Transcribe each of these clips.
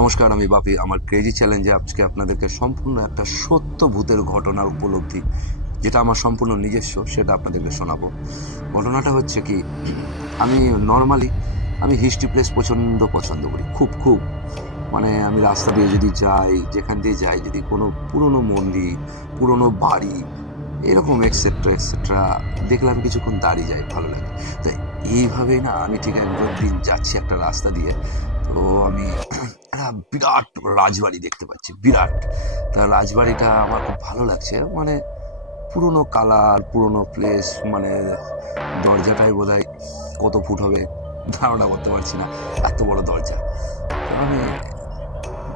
নমস্কার, আমি বাপি। আমার ক্রেজি চ্যালেঞ্জে আজকে আপনাদেরকে সম্পূর্ণ একটা সত্য ভূতের ঘটনার উপলব্ধি, যেটা আমার সম্পূর্ণ নিজস্ব, সেটা আপনাদেরকে শোনাবো। ঘটনাটা হচ্ছে কি, আমি নর্মালি আমি হিস্ট্রি প্লেস পছন্দ করি, খুব খুব। মানে আমি রাস্তা দিয়ে যদি যাই, যেখান দিয়ে যাই, যদি কোনো পুরনো মন্দির, পুরনো বাড়ি, এরকম এক্সেট্রা এক্সেট্রা দেখলে আমি কিছুক্ষণ দাঁড়িয়ে যাই, ভালো লাগে। তো এইভাবেই না আমি ঠিক একদিন যাচ্ছি একটা রাস্তা দিয়ে। তো আমি একটা বিরাট রাজবাড়ি দেখতে পাচ্ছি, বিরাট। তা রাজবাড়িটা আমার খুব ভালো লাগছে, মানে পুরনো কালার, পুরনো প্লেস, মানে দরজাটাই বোধহয় কত ফুট হবে ধারণা করতে পারছি না, এত বড় দরজা। তো আমি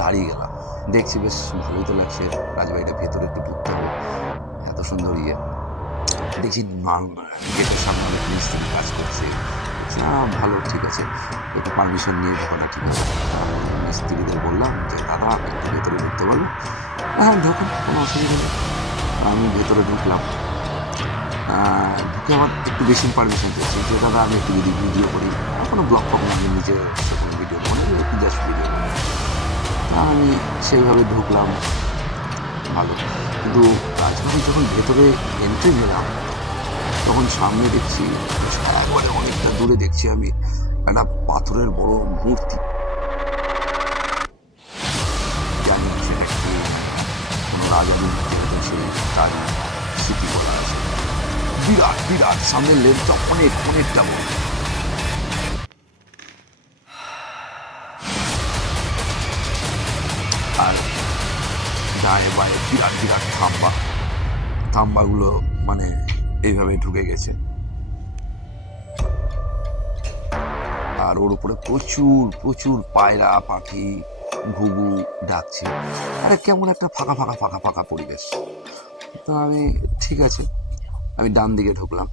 দাঁড়িয়ে গেলাম, দেখছি বেশ ভালোই তো লাগছে। রাজবাড়িটা ভেতরে একটু ঢুকতে হবে, এত সুন্দর ইয়ে। দেখছি গেটের সামনে অনেক মিস্ত্রি কাজ করছে। না, ভালো, ঠিক আছে, একটু পারমিশন নিয়ে ঢোকাটা ঠিক আছে। তা মিস্ত্রিদের বললাম যে, দাদা একটু ভেতরে ঢুকতে পারবো? হ্যাঁ, ঢুকুন, কোনো অসুবিধা নেই। আমি ভেতরে ঢুকলাম। ঢুকে আমার একটু বেশি পারমিশন চাইছে যে, দাদা আমি একটু যদি ভিডিও করি। কোনো ব্লগ ফগ না, আমি নিজে কোনো ভিডিও মানে একটু জাস্ট ভিডিও করি। তা আমি সেইভাবে ঢুকলাম, ভালো। কিন্তু রাজবাড়ির যখন ভেতরে এন্ট্রি নিলাম, তখন সামনে দেখছি, একবারে অনেকটা দূরে দেখছি আমি একটা পাথরের বড় মূর্তি। জানি না সেটা কি, কোনো রাজার মূর্তি হয়তো, সেই তার স্মৃতি বলা আছে। বিরাট বিরাট, সামনের লেনটা অনেকটা বড়। আর ডায়ে বায়ে বিরাট বিরাট থাম্বাগুলো মানে এইভাবে ঢুকে গেছে। আর ওর উপরে প্রচুর প্রচুর পায়রা পাখি ঘুঘু ডাকছে। আরে কেমন একটা ফাঁকা ফাঁকা ফাঁকা ফাঁকা পরিবেশ। তো আমি, ঠিক আছে, আমি ডান দিকে ঢুকলাম।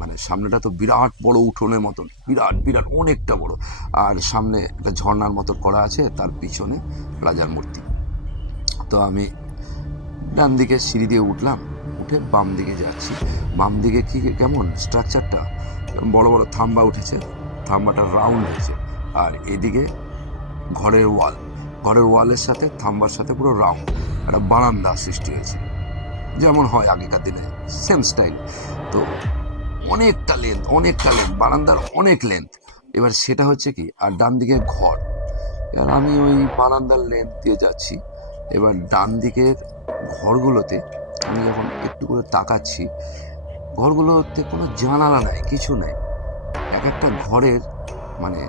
মানে সামনেটা তো বিরাট বড় উঠোনের মতন, বিরাট বিরাট অনেকটা বড়। আর সামনে একটা ঝর্ণার মতন করা আছে, তার পিছনে রাজার মূর্তি। তো আমি ডান দিকে সিঁড়ি দিয়ে উঠলাম, উঠে বাম দিকে যাচ্ছি। বাম দিকে কি কেমন স্ট্রাকচারটা, বড় বড় থাম্বা উঠেছে, থাম্বাটা রাউন্ড হয়েছে। আর এদিকে ঘরের ওয়াল, ঘরের ওয়ালের সাথে থাম্বার সাথে পুরো রাউন্ড একটা বারান্দা সৃষ্টি হয়েছে, যেমন হয় আগেকার দিনে, সেম স্টাইল। তো অনেকটা লেন্থ বারান্দার, অনেক লেন্থ। এবার সেটা হচ্ছে কি, আর ডান দিকে ঘর। এবার আমি ওই বারান্দার লেন্থ দিয়ে যাচ্ছি। এবার ডান দিকের ঘরগুলোতে আমি যখন একটু করে তাকাচ্ছি, ঘরগুলোতে কোনো জানালা নাই, কিছু নাই। এক একটা ঘরের মানে,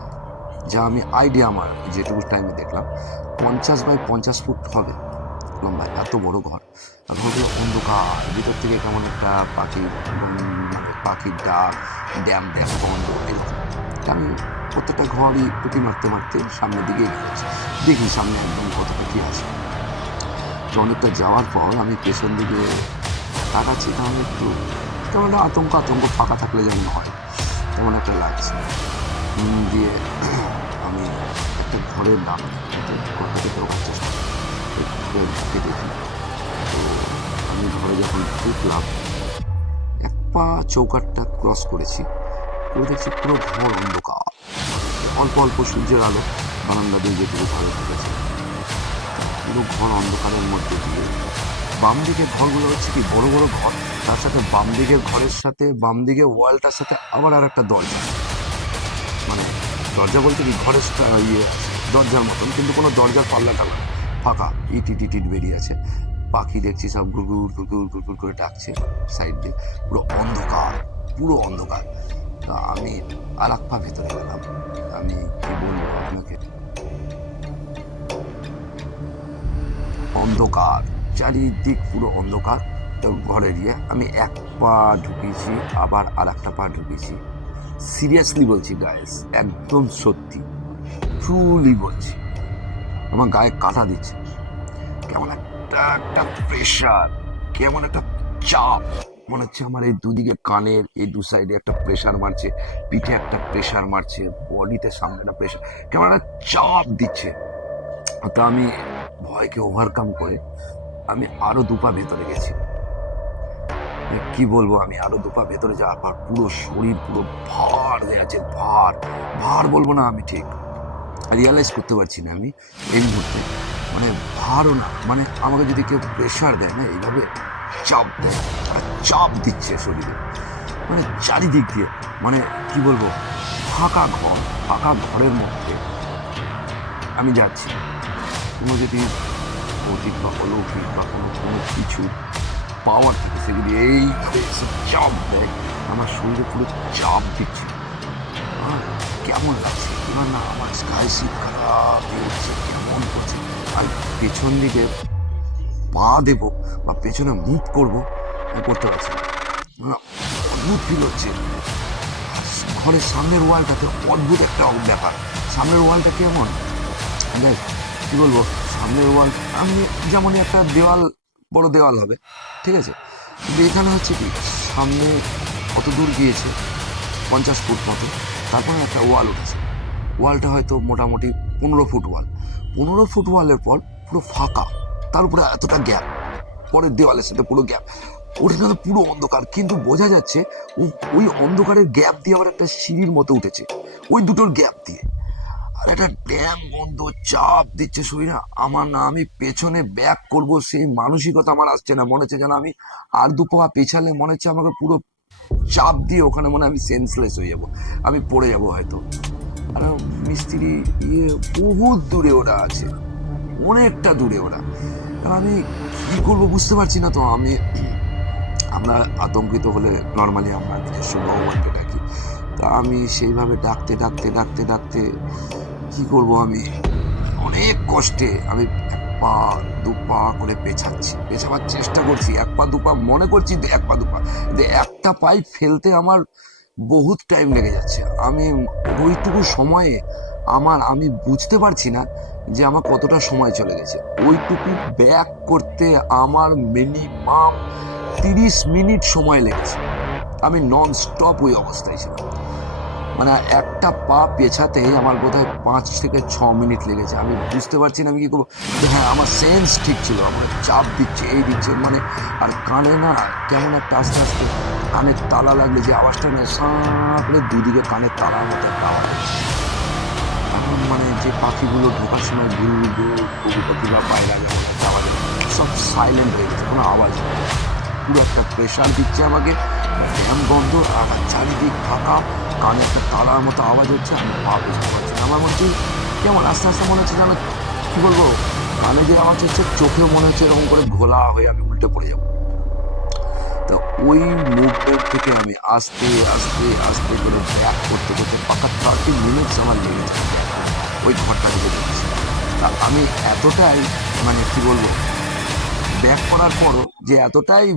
যা আমি আইডিয়া, আমার যেটুকু টাইমে দেখলাম, 50 বাই 50 ফুট হবে লম্বা, এত বড় ঘর। আর ঘরগুলো অন্ধকার, ভিতর থেকে কেমন একটা মানে পাখির ডাক, ড্যাম ড্যাম বন্ধ, এরকম। আমি প্রত্যেকটা ঘরই উঁকি মারতে মারতে সামনের দিকে এগিয়ে যাচ্ছি, দেখি সামনে একদম কতটা কি আছে। তো অনেকটা যাওয়ার পর আমি পেছন দিকে তাকাচ্ছি, তাহলে একটু কেমন একটা আতঙ্ক আতঙ্ক, ফাঁকা থাকলে যেমন হয় তেমন একটা লাগছে। দিয়ে আমি একটা ঘরের নাম, ঘরটাকে ঢোকার চেষ্টা করি, ঢুকে দেখি। তো আমি ঘরে যখন ঢুকলাম, এক পা চৌকাঠটা ক্রস করেছি, করে দেখছি পুরো ঘর অন্ধকার। অল্প অল্প সূর্যের আলো বারান্দা দিয়ে যেটুকু ঘরে ঢুকেছে, পুরো ঘর অন্ধকারের মধ্যে দিয়ে। বাম দিকের ঘরগুলো হচ্ছে কি বড় বড় ঘর, তার সাথে বাম দিকের ঘরের সাথে বাম দিকের ওয়ালটার সাথে আবার আর একটা দরজা। মানে দরজা বলতে কি, ঘরের ইয়ে আছে দরজার মতন, কিন্তু কোনো দরজার পাল্লা টাল্লা নেই, ফাঁকা, ইট ইট ইট ইট বেরিয়ে আছে। পাখি দেখছি সব গুড়গুড় গুড়গুড় গুড়গুড় করে ডাকছে সাইড দিয়ে। পুরো অন্ধকার, পুরো অন্ধকার। তা আমি আর এক পা ভেতরে গেলাম। আমি কি বলবো আপনাকে, অন্ধকার, চারিদিক পুরো অন্ধকার। তো ঘরের ইয়ে, আমি এক পা ঢুকিয়েছি, আবার আর একটা পা ঢুকিয়েছি। সিরিয়াসলি বলছি গাইস, একদম সত্যি, ট্রুলি বলছি, আমার গায়ে কাঁটা দিচ্ছে। কেমন একটা একটা প্রেশার, কেমন একটা চাপ, মনে হচ্ছে আমার এই দুদিকে কানের এই দু সাইডে একটা প্রেশার মারছে, পিঠে একটা প্রেশার মারছে, বডিতে সামনে একটা প্রেশার, কেমন একটা চাপ দিচ্ছে। তো আমি ভয়কে ওভারকাম করে আমি আরো দুপা ভেতরে গেছি। কি বলবো, আমি আরো দুপা ভেতরে যাওয়ার পর পুরো শরীর পুরো ভার হয়ে আছে, ভার, ভার বলবো না আমি ঠিক, রিয়ালাইজ করতে পারছি না আমি এই মুহূর্তে, মানে ভারও না, মানে আমাকে যদি কেউ প্রেশার দেয় না এইভাবে, চাপ দেয় আর চাপ দিচ্ছে শরীরে, মানে চারিদিক দিয়ে, মানে কি বলবো, ফাঁকা ঘর, ফাঁকা ঘরের মধ্যে আমি যাচ্ছি। কোনো যদি ভৌতিক বা অলৌকিক বা কোনো কোনো কিছু পাওয়ার থেকে সে যদি এইভাবে এসে চাপ দেয়, আমার শরীরে পুরো চাপ দিচ্ছে, আমার কেমন লাগছে এবার না, আমার স্কাই সিট খারাপ হচ্ছে, কেমন করছে। আর পেছন দিকে পা দেবো বা পেছনে মুভ করবো, আমি করতে পারছি না, না, অদ্ভুত ফিল হচ্ছে। ঘরের সামনের ওয়ালটাতে অদ্ভুত একটা ব্যাপার, সামনের ওয়ালটা কেমন দেখ, কি বলবো, সামনের ওয়াল আমি যেমনই একটা দেওয়াল, বড় দেওয়াল হবে, ঠিক আছে, কিন্তু এখানে হচ্ছে কি, সামনে কত দূর গিয়েছে, 50 ফুট মতো, তারপরে একটা ওয়াল উঠেছে, ওয়ালটা হয়তো মোটামুটি 15 ফুট ওয়াল, 15 ফুট ওয়ালের পর পুরো ফাঁকা, তার উপরে এতটা গ্যাপ, পরের দেওয়ালের সাথে পুরো গ্যাপ, ওটা তো পুরো অন্ধকার, কিন্তু বোঝা যাচ্ছে ওই অন্ধকারের গ্যাপ দিয়ে আবার একটা সিঁড়ির মতো উঠেছে, ওই দুটোর গ্যাপ দিয়ে, আর একটা ড্যাম বন্ধ চাপ দিচ্ছে শরীরে আমার, না আমি পেছনে ব্যাক করব সেই মানসিকতা আমার আসছে না, মনে হচ্ছে যেন আমি আর দু পা পেছালে মনে হচ্ছে আমাকে পুরো চাপ দিয়ে ওখানে মনে হয় আমি সেন্সলেস হয়ে যাব, আমি পড়ে যাব হয়তো। আর মিস্ত্রি ইয়ে বহুত দূরে ওরা আছে, অনেকটা দূরে ওরা, আর আমি কি করবো বুঝতে পারছি না। তো আমরা আতঙ্কিত হলে নর্মালি আমরা নিজস্ব ভগবানকে ডাকি, তা আমি সেইভাবে ডাকতে ডাকতে ডাকতে ডাকতে কি করব, আমি অনেক কষ্টে আমি 1 পা 2 পা করে পেছাবার চেষ্টা করছি, 1 পা 2 পা মনে করছি 1 পা 2 পা, কিন্তু একটা পাই ফেলতে আমার বহুত টাইম লেগে যাচ্ছে। আমি ওইটুকু সময়ে আমি বুঝতে পারছি না যে আমার কতটা সময় চলে গেছে, ওইটুকু ব্যাক করতে আমার মিনিমাম 30 মিনিট সময় লেগেছে, আমি নন স্টপ ওই অবস্থায় ছিলাম, মানে একটা পা পেছাতেই আমার বোধহয় 5 থেকে 6 মিনিট লেগেছে। আমি বুঝতে পারছি না আমি কি করবো, হ্যাঁ আমার সেন্স ঠিক ছিল, আমার চাপ দিচ্ছে এই দিচ্ছে, মানে আর কানে না কেমন একটা আস্তে আস্তে কানের তালা লাগলে যে আওয়াজটা না, সাঁপড়ে দুদিকে কানের তালার মতো একটা আওয়াজ হচ্ছে, এখন মানে যে পাখিগুলো ঢোকার সময় ঘুরু ঘুরু ঘুঘু পাখি বা পায়রা যেমন একটা আওয়াজ, সব সাইলেন্ট হয়ে গেছে, কোনো আওয়াজ নেই, পুরো একটা প্রেশার দিচ্ছে আমাকে, ড্যাম বন্ধ আর চারিদিক ফাঁকা, কানে একটা তালার মতো আওয়াজ হচ্ছে, আমি পা বুঝতে পারছি না, আমার মধ্যে কেমন আস্তে আস্তে মনে হচ্ছে যেন, কি বলবো, কানে যে আওয়াজ হচ্ছে চোখেও মনে হচ্ছে এরকম করে ঘোলা হয়ে আমি উল্টে পড়ে যাবো। তা ওই মুভমেন্ট থেকে আমি আস্তে আস্তে আস্তে করে ব্যাক করতে করতে পাকা 30 মিনিটস আমার লেগেছে ওই ঘরটা থেকে যাচ্ছি। তা আমি এতটাই, মানে কি বলবো, ব্যাক করার পরও যে এতটাই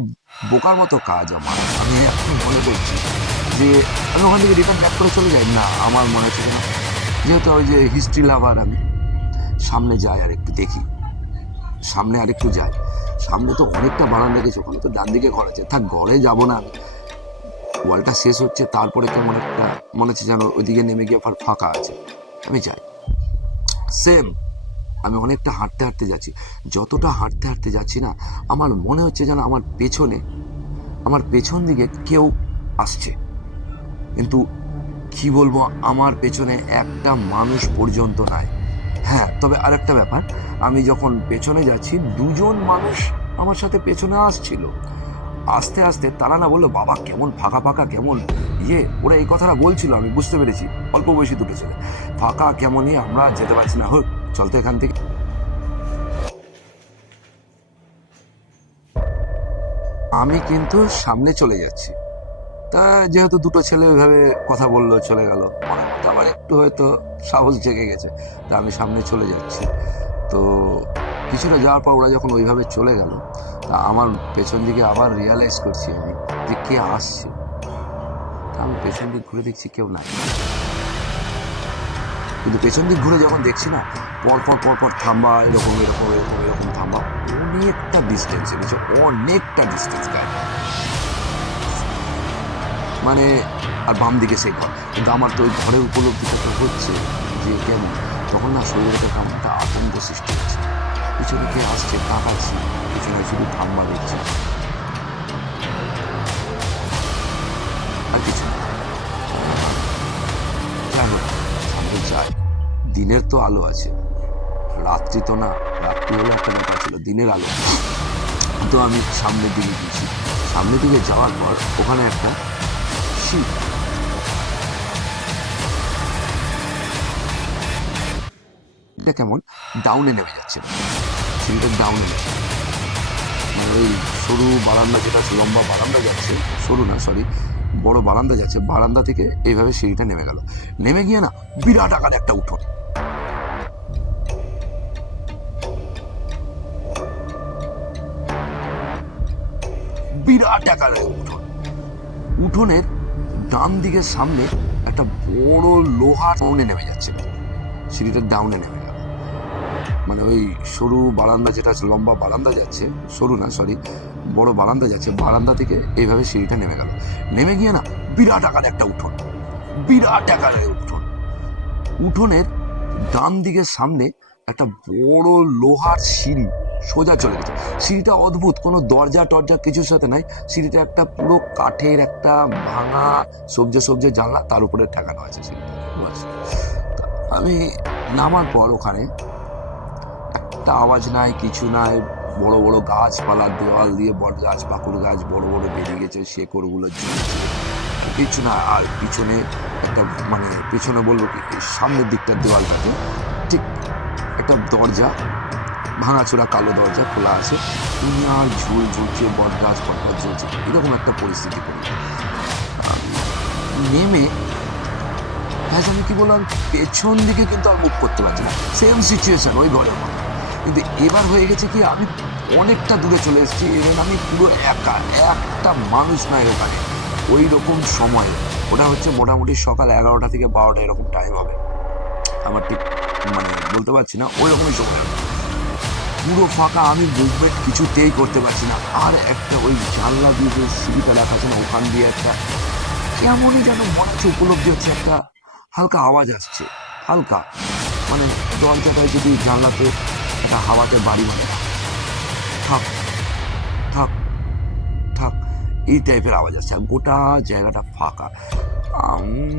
বোকার মতো কাজ আমার, আমি এখন মনে করছি যে আমি ওখান থেকে রিটার্ন ব্যাক করে চলে যাই না, আমার মনে হচ্ছে যেন, যেহেতু ওই যে হিস্ট্রি লাভার আমি, সামনে যাই আর একটু দেখি, সামনে আর একটু যাই, সামনে তো অনেকটা বারান্দা গেছে, ওখানে তো ডান দিকে ঘর আছে, থাক ঘরে যাবো না আমি, ওয়ালটা শেষ হচ্ছে, তারপরে কেমন একটা মনে হচ্ছে যেন ওইদিকে নেমে গিয়ে ফাঁকা আছে, আমি যাই, সেম আমি অনেকটা হাঁটতে হাঁটতে যাচ্ছি, যতটা হাঁটতে হাঁটতে যাচ্ছি না, আমার মনে হচ্ছে যেন আমার পেছন দিকে কেউ আসছে, কিন্তু কি বলবো, আমার পেছনে একটা মানুষ পর্যন্ত নাই। হ্যাঁ, তবে আরেকটা ব্যাপার, আমি যখন পেছনে যাচ্ছি 2জন মানুষ আমার সাথে পেছনে আসছিল, আস্তে আস্তে তারা না বললো, বাবা কেমন ফাঁকা ফাঁকা, কেমন ওরা এই কথাটা বলছিল, আমি বুঝতে পেরেছি, অল্প বয়সী দুটো ছেলে, ফাঁকা কেমন আমরা যেতে পারছি না, হোক চলতে এখান থেকে। আমি কিন্তু সামনে চলে যাচ্ছি, তা যেহেতু দুটো ছেলে ওইভাবে কথা বললো চলে গেল, মনের মধ্যে আমার একটু হয়তো সাহস জেগে গেছে, তা আমি সামনে চলে যাচ্ছি। তো কিছুটা যাওয়ার পর ওরা যখন ওইভাবে চলে গেল, তা আমার পেছন দিকে আবার রিয়ালাইজ করছি আমি যে কে আসছে, তা আমি পেছন দিক ঘুরে দেখছি কেউ নাই, কিন্তু পেছন দিক ঘুরে যখন দেখছি না, পরপর পরপর থাম্বা, এরকম এরকম এরকম এরকম থাম্বা, অনেকটা ডিস্টেন্সে নিচে, অনেকটা ডিস্টেন্স গায়ে, মানে আর বাম দিকে সেই ঘর, কিন্তু আমার তো ওই ঘরের উপলব্ধিটা তো হচ্ছে যে কেমন, তখন না শরীরের কেমন একটা আতঙ্ক সৃষ্টি হচ্ছে, পিছনে কে আসছে তাকাচ্ছি, পিছনে শুধু থাম্বা দেখছি, আর কিছু না। যাই হোক, সামনে যাই, দিয়ে দিনের তো আলো আছে, রাত্রি তো না। রাত্রি হলে একটা ব্যাপার ছিল, দিনের আলো। তো আমি সামনের দিকে গেছি, সামনের দিকে যাওয়ার পর ওখানে একটা শিপ, এটা কেমন ডাউনে নেমে যাচ্ছে, সিঁড়িটা ডাউনে নেমে, মানে ওই সরু বারান্দা, যেটা লম্বা বারান্দা যাচ্ছে, সরু না সরি, বড় বারান্দা যাচ্ছে, বারান্দা থেকে এইভাবে সিঁড়িটা নেমে গেল। নেমে গিয়ে না বিরাট আকার একটা উঠোন, বিরাট আকারের উঠোন। উঠোনের ডান দিকের সামনে একটা বড় লোহার ডাউনে নেমে যাচ্ছে, সিঁড়িটা ডাউনে নেমে গেল। মানে ওই সরু বারান্দা, যেটা লম্বা বারান্দা যাচ্ছে, সরু না সরি, বড় বারান্দা যাচ্ছে, বারান্দা থেকে এইভাবে সিঁড়িটা নেমে গেল। নেমে গিয়ে না বিরাট আকার একটা উঠোন, বিরাট আকারের উঠোন। উঠোনের ডান দিকের সামনে একটা বড় লোহার সিঁড়ি সোজা চলে গেছে। সিঁড়িটা অদ্ভুত, কোনো দরজা টরজা কিছুর সাথে নাই। সিঁড়িটা একটা পুরো কাঠের একটা ভাঙা সবজে সবজে জানলা, তার উপরে ঠেকানো আছে সিঁড়িটা। আমি নামার পর ওখানে একটা আওয়াজ নাই, কিছু নাই, বড় বড় গাছপালার দেওয়াল দিয়ে, বট গাছ পাকুড় গাছ বড় বড় বেরিয়ে গেছে, শেকড়গুলো ঝুলছে, কিছু না। আর পিছনে একটা, মানে পিছনে বলবো কি, সামনের দিকটার দেওয়ালটাতে ঠিক একটা দরজা, ভাঙাচোরা কালো দরজা খোলা আছে, আর ঝুল ঝুলছে, বট গাছ ঝুলছে, এরকম একটা পরিস্থিতি করে নেমে, হ্যাঁ আমি কি বললাম, পেছন দিকে কিন্তু আর মুখ করতে পারছি না, সেম সিচুয়েশন ওই ঘরের মতো। কিন্তু এবার হয়ে গেছে কি, আমি অনেকটা দূরে চলে এসেছি, এবং আমি পুরো একা, একটা মানুষ নাই ওখানে ওই রকম সময়। ওটা হচ্ছে মোটামুটি সকাল 11টা থেকে 12টা এরকম টাইম হবে, আমার ঠিক মানে বলতে পারছি না, ওই রকমই সময় হবে। পুরো ফাঁকা, আমি মুভমেন্ট কিছুতেই করতে পারছি না। আর একটা ওই জানলা দিয়ে যে সিঁড়িটা রাখা আছে না, ওখান দিয়ে একটা কেমনই যেন মনে হচ্ছে, উপলব্ধি হচ্ছে একটা হালকা আওয়াজ আসছে, হালকা, মানে দরজাটায় যদি জানলাতে একটা হাওয়াতে বাড়ি মানে থাক থাক থাক, এই টাইপের আওয়াজ আসছে, আর গোটা জায়গাটা ফাঁকা।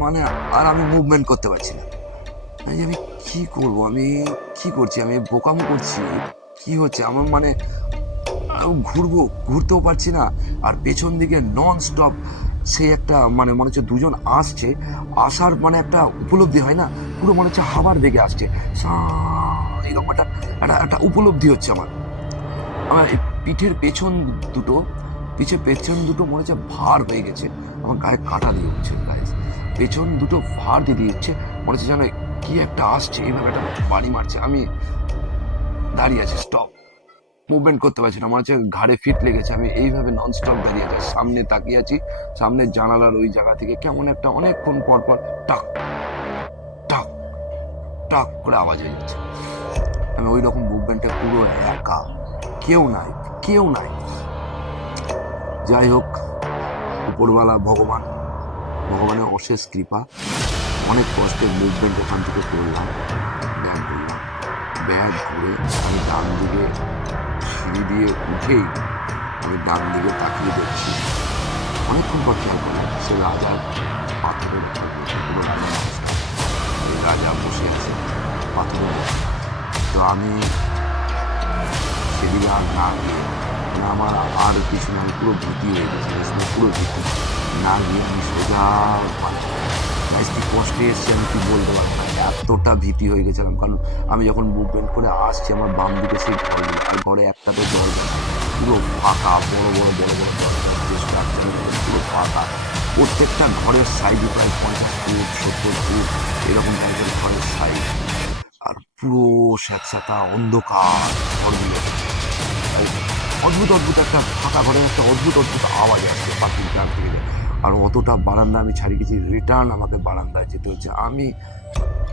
মানে আর আমি মুভমেন্ট করতে পারছি না। আমি কি করব, আমি কি করছি, আমি বোকামো করছি, কি হচ্ছে আমার, মানে ঘুরবো, ঘুরতেও পারছি না। আর পেছন দিকে নন স্টপ সেই একটা, মানে মনে হচ্ছে দুজন আসছে, আসার মানে একটা উপলব্ধি হয় না, পুরো মনে হচ্ছে হাওয়ার বেগে আসছে, এরকম একটা একটা একটা উপলব্ধি হচ্ছে আমার। আমার পিঠের পেছন দুটো, পেছন দুটো মনে হচ্ছে ভার হয়ে গেছে, আমার গায়ে কাঁটা দিয়ে উঠছে, গায়ে পেছন দুটো ভার দিয়ে দিচ্ছে, মনে হচ্ছে যেন কি একটা আসছে, এইভাবে একটা বাড়ি মারছে। আমি দাঁড়িয়ে আছি, স্টপ, মুভমেন্ট করতে পারছি না, মনে হচ্ছে ঘাড়ে ফিট লেগেছে। আমি এইভাবে নন স্টপ দাঁড়িয়ে আছি, সামনে তাকিয়ে আছি, সামনের জানালার ওই জায়গা থেকে কেমন একটা অনেকক্ষণ পর পর টাক টাক টাক করে আওয়াজ হয়ে যাচ্ছে। আমি ওই রকম মুভমেন্টে পুরো একা, কেউ নাই, কেউ নাই। যাই হোক, উপরওয়ালা ভগবানের অশেষ কৃপা, অনেক কষ্টের মুভমেন্ট ওখান থেকে করলাম, ব্যাগ ঘুরলাম, ব্যাগ ঘুরে আমি ডান দিকে সিঁড়ি দিয়ে উঠেই আমি ডান দিকে তাকিয়ে দেখছি, অনেকক্ষণ পর খেয়াল করলাম সে রাজার পাথরের উপর, পুরো রাজা অবস্থা, এই রাজা বসে আছে পাথরের উপর। তো আমি সেদিকে আর না গিয়ে, মানে আমার আর কিছু না, আমি পুরো ভীতি হয়ে গেছে, পুরো ভীতি, না গিয়ে আমি সোজা কি কষ্টে এসছি আমি কি বলতে পারবো না, এতটা ভীতি হয়ে গেছিলাম। কারণ আমি যখন মুভমেন্ট করে আসছি, আমার বাম দিকে সেই ঘরগুলো, আর ঘরে একটাতে দরজা, পুরো ফাঁকা, বড় বড় দরজা, পুরো ফাঁকা, প্রত্যেকটা ঘরের সাইডে প্রায় 50 ফুট 70 ফুট এরকম টাইপের ঘরের সাইড, আর পুরো স্যাঁতস্যাঁতা অন্ধকার ঘরগুলো। অদ্ভুত অদ্ভুত একটা ফাঁকা ঘরে একটা অদ্ভুত আওয়াজ আসছে পাখির ডাক থেকে। আর অতটা বারান্দা আমি ছাড়িয়ে গেছি, রিটার্ন আমাকে বারান্দায় যেতে হচ্ছে। আমি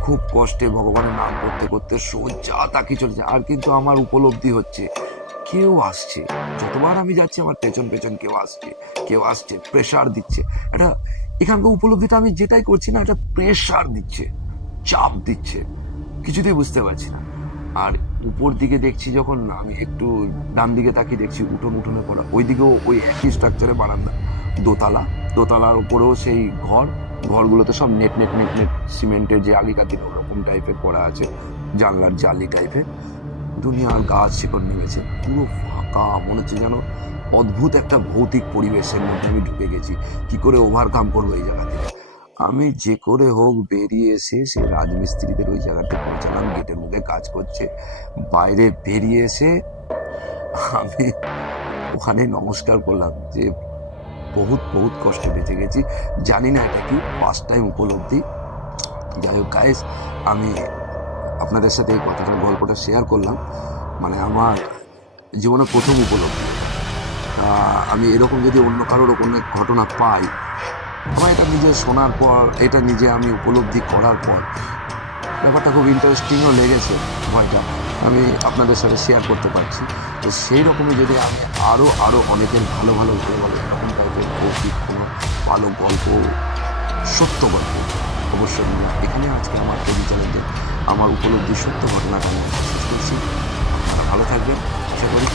খুব কষ্টে ভগবানের নাম করতে করতে সোজা তাকিয়ে চলেছে, আর কিন্তু আমার উপলব্ধি হচ্ছে কেউ আসছে, যতবার আমি যাচ্ছি আমার পেছন পেছন কেউ আসছে, প্রেশার দিচ্ছে। একটা এখানকার উপলব্ধিটা আমি যেটাই করছি না, একটা প্রেশার দিচ্ছে, চাপ দিচ্ছে, কিছুতেই বুঝতে পারছি না। আর উপর দিকে দেখছি, যখন আমি একটু ডান দিকে তাকিয়ে দেখছি, উঠোনে পড়া, ওইদিকেও ওই একই স্ট্রাকচারে বারান্দা, দোতলার উপরেও সেই ঘরগুলোতে সব নেট সিমেন্টের, যে আগেকার দিনে ওরকম এরকম টাইপের করা আছে, জানলার জালি টাইপের। দুনিয়ার গাছ শিকড় নেমেছে, পুরো ফাঁকা, মনে হচ্ছে যেন অদ্ভুত একটা ভৌতিক পরিবেশের মধ্যে আমি ঢুকে গেছি। কি করে ওভারকাম করবো এই জায়গা থেকে? আমি যে করে হোক বেরিয়ে এসে সেই রাজমিস্ত্রিদের ওই জায়গাতে পৌঁছালাম, গেটের মুখে কাজ করছে। বাইরে বেরিয়ে এসে আমি ওখানে নমস্কার করলাম যে বহুত বহুত কষ্টে বেঁচে গেছি। জানি না এটা কি ফার্স্ট টাইম উপলব্ধি। যাই হোক গাইস, আমি আপনাদের সাথে এই কথাটার গল্পটা শেয়ার করলাম, মানে আমার জীবনে প্রথম উপলব্ধি। তা আমি এরকম যদি অন্য কারোর কোনো ঘটনা পাই, আমার এটা নিজে শোনার পর, এটা নিজে আমি উপলব্ধি করার পর ব্যাপারটা খুব ইন্টারেস্টিংও লেগেছে। ভয়টা আমি আপনাদের সাথে শেয়ার করতে পারছি। তো সেই রকমই যদি আমি আরও অনেকের ভালো ভালো এরকম টাইপের ভৌতিক কোনো ভালো গল্প, সত্য গল্প, অবশ্যই এখানে আজকে আমার পরিচালকদের আমার উপলব্ধি সত্য ঘটনাটা আমি শেষ করছি। আপনারা ভালো থাকবেন, আশা করি।